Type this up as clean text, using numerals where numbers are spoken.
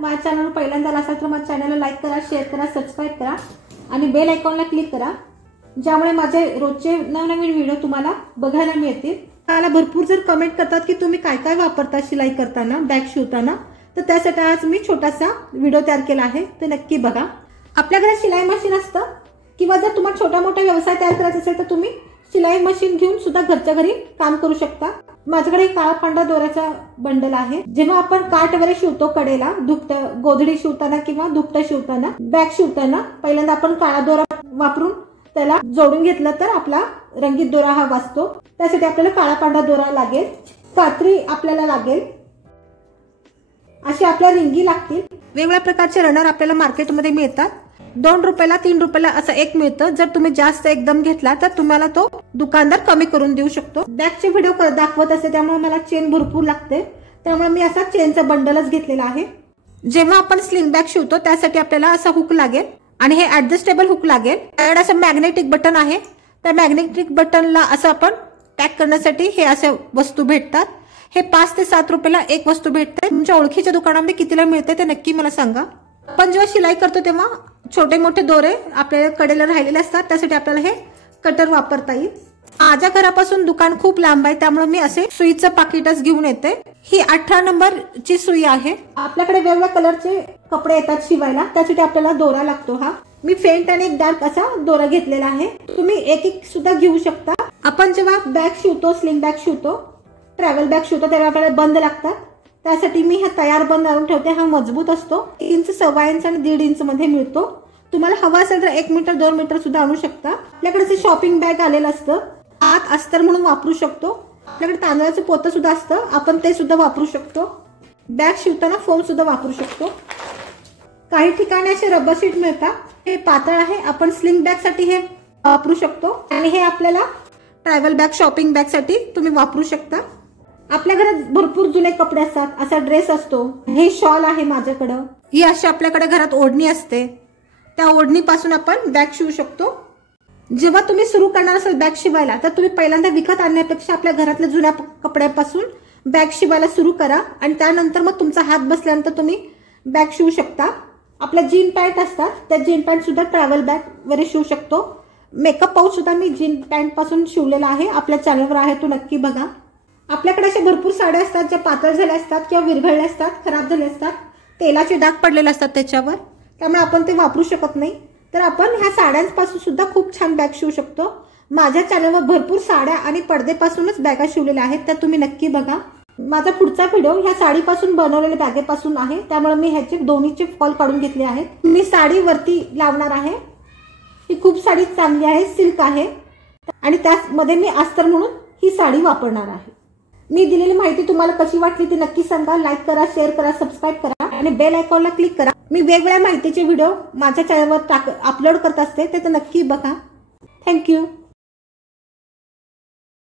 माझ्या चॅनलवर पहिल्यांदा असाल तर माझ्या चॅनलला लाईक करा, शेअर करा, सबस्क्राईब करा आणि बेल आयकॉनला क्लिक करा, ज्यामुळे माझे रोजचे नवनवीन व्हिडिओ तुम्हाला बघायला मिळतील। मला भरपूर जर कमेंट करतात की तुम्ही काय काय वापरता शिलाई करताना, बॅग शिवताना, तर त्यासाठी आज मी छोटासा व्हिडिओ तयार केला आहे, ते नक्की बघा। आपल्या घरात शिलाई मशीन असतं किंवा जर तुम्हाला छोटा मोठा व्यवसाय तयार करायचा असेल तर तुम्ही शिलाई मशीन घेऊन सुद्धा घरच्या घरी काम करू शकता। माझ्याकडे काळा पांढरा दोऱ्याचा बंडल आहे। जेव्हा आपण काठ वगैरे शिवतो कडेला, दुपटं गोधडी शिवताना किंवा दुपटं शिवताना, बॅग शिवताना पहिल्यांदा आपण काळा दोरा वापरून त्याला जोडून घेतलं तर आपला रंगीत दोरा हा वाचतो। त्यासाठी आपल्याला काळा पांढरा दोरा लागेल, कात्री आपल्याला लागेल, अशी आपल्या रिंगी लागतील। वेगवेगळ्या प्रकारचे रनर आपल्याला मार्केटमध्ये मिळतात। 2 रुपयाला 3 रुपयाला असं एक मिळतं। जर तुम्ही जास्त एकदम घेतला तर तुम्हाला तो दुकानदार कमी करून देऊ शकतो। बॅगचे व्हिडिओ दाखवत असते त्यामुळे मला चेन भरपूर लागते, त्यामुळे मी असा चेनचा बंडलच घेतलेला आहे। जेव्हा आपण स्लिंग बॅग शिवतो त्यासाठी आपल्याला असा हुक लागेल आणि हे ऍडजस्टेबल हुक लागेल। त्याकडे असं मॅग्नेटिक बटन आहे, त्या मॅग्नेटिक बटनला असं आपण पॅक करण्यासाठी हे असे वस्तू भेटतात। हे 5 ते 7 रुपयाला एक वस्तू भेटते। तुमच्या ओळखीच्या दुकानामध्ये कितीला मिळते ते नक्की मला सांगा। आपण जेव्हा शिलाई करतो तेव्हा छोटे मोठे दोरे आपल्याला कडेला राहिलेले असतात, त्यासाठी आपल्याला हे कटर वापरता येईल। माझ्या घरापासून दुकान खूप लांब आहे, त्यामुळे मी असे सुईचं पाकिटच घेऊन येते। ही 18 नंबरची सुई आहे। आपल्याकडे वेगवेगळ्या कलरचे कपडे येतात शिवायला, त्यासाठी आपल्याला दोरा लागतो। हा मी फेंट आणि एक डार्क असा दोरा घेतलेला आहे। तुम्ही एक एक सुद्धा घेऊ शकता। आपण जेव्हा बॅग शिवतो, स्लिंग बॅग शिवतो, ट्रॅव्हल बॅग शिवतो, तेव्हा आपल्याला बंद लागतात। त्यासाठी मी हा तयार बंद आणून ठेवते। हा मजबूत असतो, 1 इंच, 1.25 इंच आणि 1.5 इंच मध्ये मिळतो। तुम्हाला हवा असेल तर 1 मीटर 2 मीटर सुद्धा आणू शकता। आपल्याकडे शॉपिंग बॅग आलेलं असतं, आत अस्तर म्हणून वापरू शकतो। आपल्याकडे तांदळाचं पोतं सुद्धा असतं, आपण ते सुद्धा वापरू शकतो। बॅग शिवताना फोम सुद्धा वापरू शकतो। काही ठिकाणी असे रबर शीट मिळतात, हे पातळ आहे, आपण स्लिंग बॅग साठी हे वापरू शकतो आणि हे आपल्याला ट्रॅव्हल बॅग, शॉपिंग बॅग साठी तुम्ही वापरू शकता। आपल्या घरात भरपूर जुने कपडे असतात, असा ड्रेस असतो, हे शॉल आहे माझ्याकडं, ही अशी आपल्याकडे घरात ओढणी असते, त्या ओढणीपासून आपण बॅग शिवू शकतो। जेव्हा तुम्ही सुरू करणार असाल बॅग शिवायला तर तुम्ही पहिल्यांदा विकत आणण्यापेक्षा आपल्या घरातल्या जुन्या कपड्यापासून बॅग शिवायला सुरू करा आणि त्यानंतर मग तुमचा हात बसल्यानंतर तुम्ही बॅग शिवू शकता। आपल्या जीन पॅन्ट असतात, त्या जीन पॅन्ट सुद्धा ट्रॅव्हल बॅग वगैरे शिवू शकतो। मेकअप पाऊच सुद्धा मी जीन पॅन्ट पासून शिवलेला आहे, आपल्या चॅनलवर आहे, तो नक्की बघा। आपल्याकडे अशा भरपूर साड्या असतात ज्या पातळ झाल्या असतात किंवा विरघळल्या असतात, खराब झाले असतात, तेलाचे डाग पडलेले असतात त्याच्यावर, त्यामुळे आपण ते वापरू शकत नाही। तर आपण ह्या साड्यांपासून सुद्धा खूप छान बॅग शिवू शकतो। माझ्या चॅनलवर भरपूर साड्या आणि पडदेपासूनच बॅगा शिवलेल्या आहेत, त्या तुम्ही नक्की बघा। माझा पुढचा व्हिडिओ ह्या साडीपासून बनवलेल्या बॅगेपासून आहे, त्यामुळे मी ह्याचे दोन्हीचे फॉल काढून घेतले आहेत। मी साडी वरती लावणार आहे। ही खूप साडी चांगली आहे, सिल्क आहे आणि त्यामध्ये मी अस्तर म्हणून ही साडी वापरणार आहे। मी दिलेली माहिती तुम्हाला कशी वाटली ते नक्की सांगा। लाईक करा, शेअर करा, सबस्क्राईब करा आणि बेल आयकॉनला क्लिक करा। मी वेगवेगळ्या माहितीचे व्हिडिओ माझ्या चॅनलवर अपलोड करत असते, ते नक्की बघा। थँक्यू।